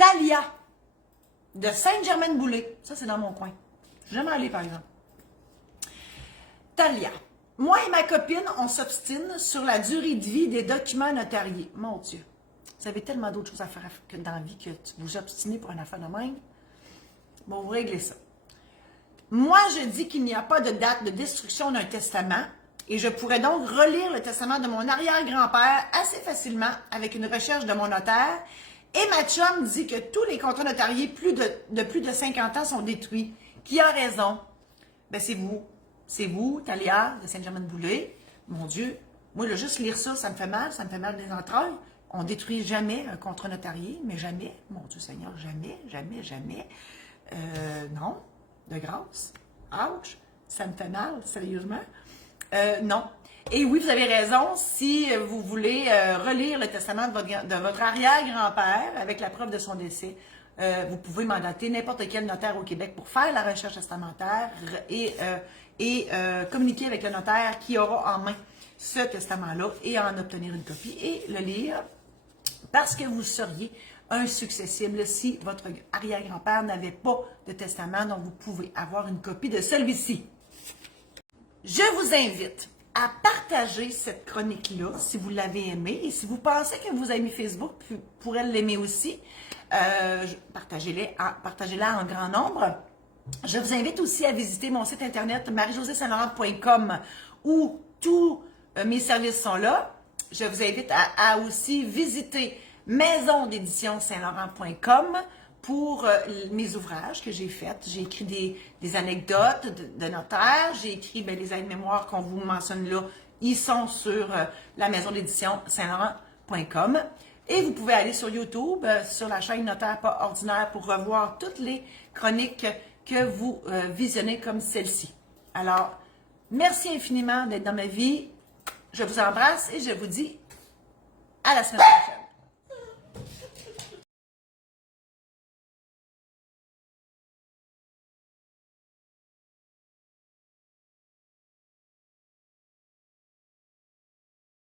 Talia de Sainte-Germaine-Boulay. Ça, c'est dans mon coin. Je suis jamais allée, par exemple. Talia. Moi et ma copine, on s'obstine sur la durée de vie des documents notariés. Mon Dieu. Vous avez tellement d'autres choses à faire dans la vie que vous obstinez pour une affaire de même. Bon, vous réglez ça. Moi, je dis qu'il n'y a pas de date de destruction d'un testament et je pourrais donc relire le testament de mon arrière-grand-père assez facilement avec une recherche de mon notaire. Et ma chum dit que tous les contrats notariés de plus de 50 ans sont détruits. Qui a raison? Ben, c'est vous. C'est vous, Talia, de Sainte-Germaine-Boulay. Mon Dieu, moi, là, juste lire ça, ça me fait mal des entrailles. On détruit jamais un contrat notarié, mais jamais, mon Dieu Seigneur, jamais. Non, de grâce. Ouch, ça me fait mal, sérieusement. Non. Et oui, vous avez raison, si vous voulez relire le testament de votre arrière-grand-père avec la preuve de son décès, vous pouvez mandater n'importe quel notaire au Québec pour faire la recherche testamentaire et communiquer avec le notaire qui aura en main ce testament-là et en obtenir une copie et le lire parce que vous seriez un successible si votre arrière-grand-père n'avait pas de testament, donc vous pouvez avoir une copie de celui-ci. Je vous invite à partager cette chronique-là si vous l'avez aimée et si vous pensez que vos amis Facebook pourraient l'aimer aussi, partagez-la en grand nombre. Je vous invite aussi à visiter mon site internet marie-josée-saint-laurent.com où tous mes services sont là. Je vous invite à aussi visiter maisondédition-saint-laurent.com pour mes ouvrages que j'ai faits. J'ai écrit des anecdotes de notaires, j'ai écrit les aides-mémoires qu'on vous mentionne là, ils sont sur la maison d'édition saint-laurent.com. Et vous pouvez aller sur YouTube, sur la chaîne Notaire pas ordinaire pour revoir toutes les chroniques que vous visionnez comme celle-ci. Alors, merci infiniment d'être dans ma vie. Je vous embrasse et je vous dis à la semaine prochaine.